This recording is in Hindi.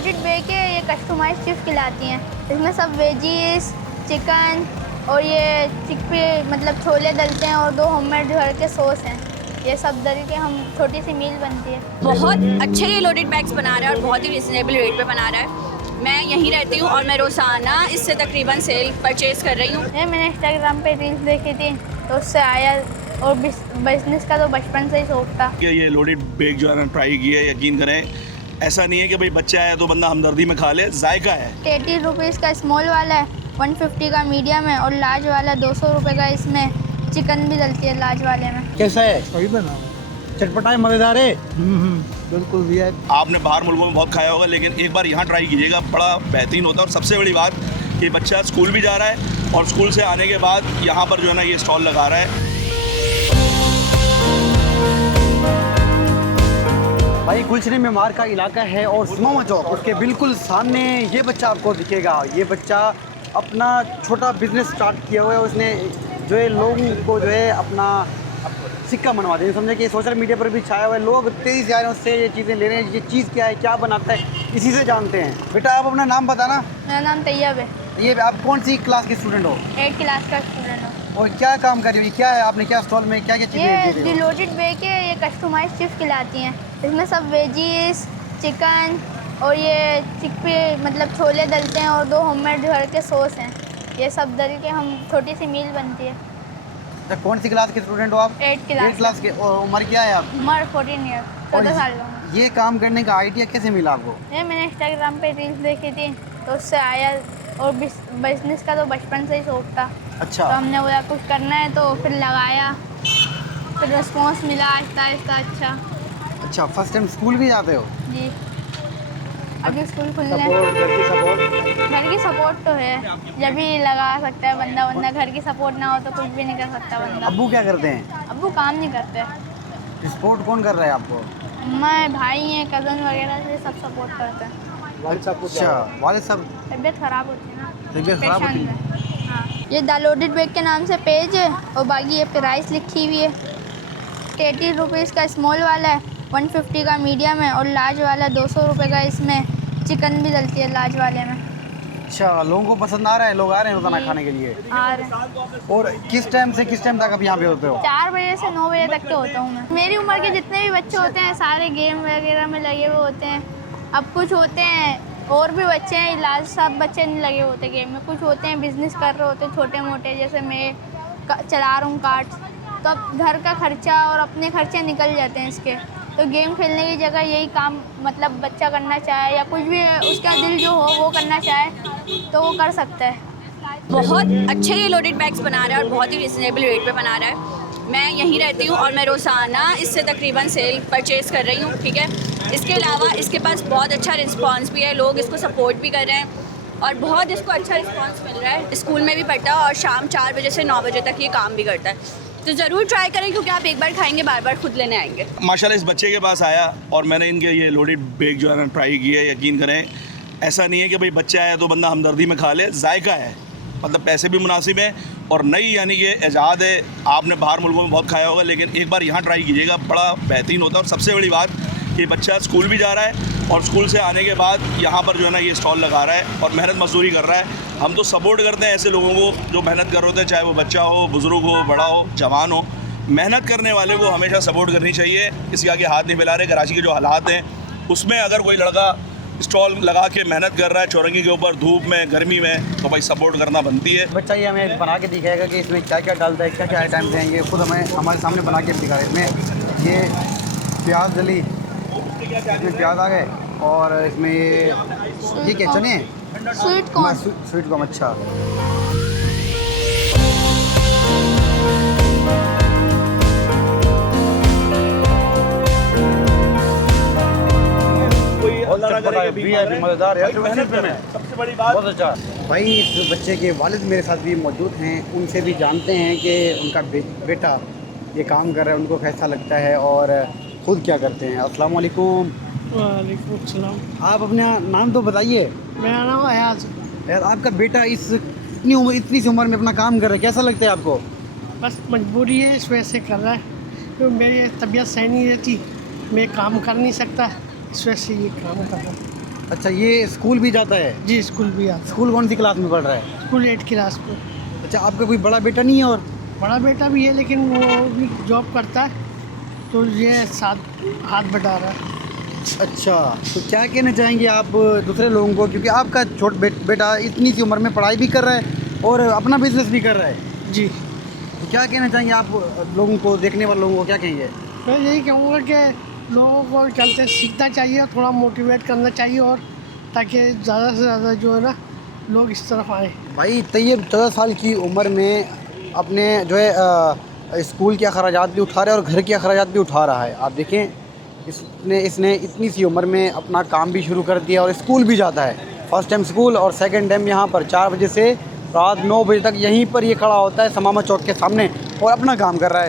लोडेड बैग है, ये कस्टमाइज चिप्स खिलाती हैं। इसमें सब वेजीज, चिकन और ये चिकपी मतलब छोले डलते हैं और 2 होममेड घर के सॉस हैं। ये सब डल के हम छोटी सी मील बनती है। बहुत अच्छे ये लोडेड बैग्स बना रहा है और बहुत ही रिजनेबल रेट पे बना रहा है। मैं यहीं रहती हूँ और मैं रोज़ाना इससे तकरीबन सेल परचेज़ कर रही हूँ। ये मैंने इंस्टाग्राम पे रील्स देखी थी तो उससे आया, और बिजनेस का तो बचपन से ही शौक था। ये लोडेड बैग जो है ना ट्राई किया, यकीन करें ऐसा नहीं है कि भाई बच्चा आया तो बंदा हमदर्दी में खा ले, जायका है। 80 रुपीज़ का स्मॉल वाला है, 150 का मीडियम है और लार्ज वाला 200 रुपये का। इसमें चिकन भी डलती है लार्ज वाले में। कैसा है? सही बना, चटपटा है, मज़ेदार है। बिल्कुल भी है। आपने बाहर मुल्कों में बहुत खाया होगा, लेकिन एक बार यहाँ ट्राई कीजिएगा, बड़ा बेहतरीन होता है। और सबसे बड़ी बात कि बच्चा स्कूल भी जा रहा है और स्कूल से आने के बाद यहाँ पर जो है ना ये स्टॉल लगा रहा है। भाई गुलशन मेमार का इलाका है और स्मामा चौक उसके बिल्कुल सामने ये बच्चा आपको दिखेगा। ये बच्चा अपना छोटा बिजनेस स्टार्ट किया हुआ है। उसने जो है लोगों को जो है अपना सिक्का मनवा दें, समझे कि सोशल मीडिया पर भी छाया हुआ है। लोग तेज़ी से आ रहे हैं, उससे ये चीज़ें ले रहे हैं। ये चीज़ क्या है, क्या बनाता है, इसी से जानते हैं। बेटा आप अपना नाम बताना। मेरा नाम तैयब है। ये आप कौन सी क्लास के स्टूडेंट हो 8 क्लास का स्टूडेंट हूँ। और क्या काम कर रही हो? क्या है आपने, क्या स्टॉल में क्या क्या ये चीज़ें दे रहे हो? लोडेड बैग है, ये कस्टमाइज चिप्स खिलाती हैं। इसमें सब वेजीज, चिकन और ये चिकपी मतलब छोले डलते हैं और 2 होममेड घर के सॉस हैं। ये सब डल के हम छोटी सी मील बनती है। तो कौन सी क्लास के स्टूडेंट हो आप? 8 क्लास के। और उम्र क्या है आप? उम्र 14 ईयर, 14 साल का हूँ। ये काम करने का आइडिया कैसे मिला आपको? ये मैंने इंस्टाग्राम पे रील्स देखी थी तो उससे आया, और बिजनेस का तो बचपन से ही शौक था। अच्छा। तो हमने बोला कुछ करना है तो फिर लगाया, फिर रिस्पॉन्स मिला आहिस्ता आहिस्ता। अच्छा, फर्स्ट टाइम स्कूल भी जाते हो? जी, अभी स्कूल खुलने घर की सपोर्ट तो है, जब भी लगा सकता है बंदा, वरना घर की सपोर्ट ना हो तो कुछ भी नहीं कर सकता बंदा। अब्बू क्या करते हैं? अब्बू काम नहीं करते। सपोर्ट कौन कर रहा है आपको? मैं भाई हैं, कज़न वगैरह से सब सपोर्ट करते हैं। अच्छा, वाले सब तबीयत ख़राब होती है ना, तबीयत खराब होती है। पेशेंट है। हाँ, ये द लोडेड बैग के नाम से पेज है और बाकी ये प्राइस लिखी हुई है। 80 रुपीज़ का स्मॉल वाला है, 150 का मीडियम है और लार्ज वाला 200 रुपये का। इसमें चिकन भी डलती है लार्ज वाले में। अच्छा, लोगों को पसंद आ रहा है, लोग आ रहे हैं रोजाना जी। खाने के लिए। और किस टाइम से किस टाइम तक आप यहाँ पे होते हो? 4 बजे से 9 बजे तक के होता हूँ मैं। मेरी उम्र के जितने भी बच्चे होते हैं सारे गेम वगैरह में लगे हुए होते हैं। अब कुछ होते हैं और भी बच्चे हैं, इलाज सब बच्चे नहीं लगे होते गेम में। कुछ होते हैं बिजनेस कर रहे होते हैं छोटे मोटे, जैसे मैं चला रहा हूँ कार्ड्स, तो अब घर का खर्चा और अपने खर्चे निकल जाते हैं इसके। तो गेम खेलने की जगह यही काम मतलब बच्चा करना चाहे या कुछ भी उसका दिल जो हो वो करना चाहे तो वो कर सकता है। बहुत अच्छे ये लोडेड बैग्स बना रहा है और बहुत ही रिजनेबल रेट पे बना रहा है। मैं यहीं रहती हूँ और मैं रोज़ाना इससे तकरीबन सेल परचेज़ कर रही हूँ, ठीक है। इसके अलावा इसके पास बहुत अच्छा रिस्पांस भी है, लोग इसको सपोर्ट भी कर रहे हैं और बहुत इसको अच्छा रिस्पांस मिल रहा है। स्कूल में भी पढ़ता है और शाम 4 बजे से 9 बजे तक ये काम भी करता है। तो ज़रूर ट्राई करें, क्योंकि आप एक बार खाएंगे बार बार खुद लेने आएंगे। माशाल्लाह इस बच्चे के पास आया और मैंने इनके ये लोडेड बैग जो है ना ट्राई किए, यकीन करें ऐसा नहीं है कि भाई बच्चा आया तो बंदा हमदर्दी में खा ले, जायका है। मतलब पैसे भी मुनासिब हैं और नई यानी कि ईजाद है। आपने बाहर मुल्कों में बहुत खाया होगा, लेकिन एक बार यहाँ ट्राई कीजिएगा, बड़ा बेहतरीन होता है। और सबसे बड़ी बात कि बच्चा स्कूल भी जा रहा है और स्कूल से आने के बाद यहाँ पर जो है ना ये स्टॉल लगा रहा है और मेहनत मजदूरी कर रहा है। हम तो सपोर्ट करते हैं ऐसे लोगों को जो मेहनत कर रहे होते हैं, चाहे वो बच्चा हो, बुज़ुर्ग हो, बड़ा हो, जवान हो। मेहनत करने वाले को हमेशा सपोर्ट करनी चाहिए। किसी आगे हाथ नहीं फैला रहे। कराची के जो हालात हैं उसमें अगर कोई लड़का स्टॉल लगा के मेहनत कर रहा है चौरंगी के ऊपर, धूप में, गर्मी में, तो भाई सपोर्ट करना बनती है। बच्चा ये हमें बना के दिखाएगा कि इसमें क्या क्या डालता है, क्या क्या आइटम्स हैं। ये खुद हमें हमारे सामने बना के दिखा रहे हैं। इसमें ये प्याज डली, इसमें प्याज आ गए और इसमें ये क्या चने हैं? Sweet corn. Sweet corn. अच्छा, मज़ेदार है। सबसे बड़ी बात बहुत अच्छा भाई। इस बच्चे के वालिद मेरे साथ भी मौजूद हैं, उनसे भी जानते हैं कि उनका बेटा ये काम कर रहा है, उनको कैसा लगता है और खुद क्या करते हैं। अस्सलाम वालेकुम। वालेकुम सलाम। आप अपना नाम तो बताइए। मेरा नाम अयाज। यार आपका बेटा इतनी सी उम्र में अपना काम कर रहा है, कैसा लगता है आपको? बस मजबूरी है, इस वजह से कर रहा है, क्योंकि मेरी तबीयत सही नहीं रहती, मैं काम कर नहीं सकता, इस वजह से ये काम कर रहा है। अच्छा, ये स्कूल भी जाता है? जी स्कूल भी आता स्कूल कौन सी क्लास में पढ़ रहा है? है, स्कूल 8 क्लास में। अच्छा, आपका कोई बड़ा बेटा नहीं है? और बड़ा बेटा भी है लेकिन वो भी जॉब करता है, तो ये साथ हाथ बटा रहा है। अच्छा, तो क्या कहना चाहेंगे आप दूसरे लोगों को, क्योंकि आपका बेटा इतनी सी उम्र में पढ़ाई भी कर रहा है और अपना बिजनेस भी कर रहा है, जी तो क्या कहना चाहेंगे आप लोगों को, देखने वाले लोगों को क्या कहेंगे? मैं यही कहूँगा कि लोगों को चलते सीखना चाहिए, थोड़ा मोटिवेट करना चाहिए, और ताकि ज़्यादा से ज़्यादा जो है ना लोग इस तरफ आए। भाई तैयब 14 साल की उम्र में अपने जो है स्कूल के अखराजात भी उठा रहा है और घर के अखराजात भी उठा रहा है। आप देखें, इसने इतनी सी उम्र में अपना काम भी शुरू कर दिया और स्कूल भी जाता है। फर्स्ट टाइम स्कूल और सेकंड टाइम यहाँ पर 4 बजे से रात 9 बजे तक यहीं पर ये खड़ा होता है समामा चौक के सामने और अपना काम कर रहा है।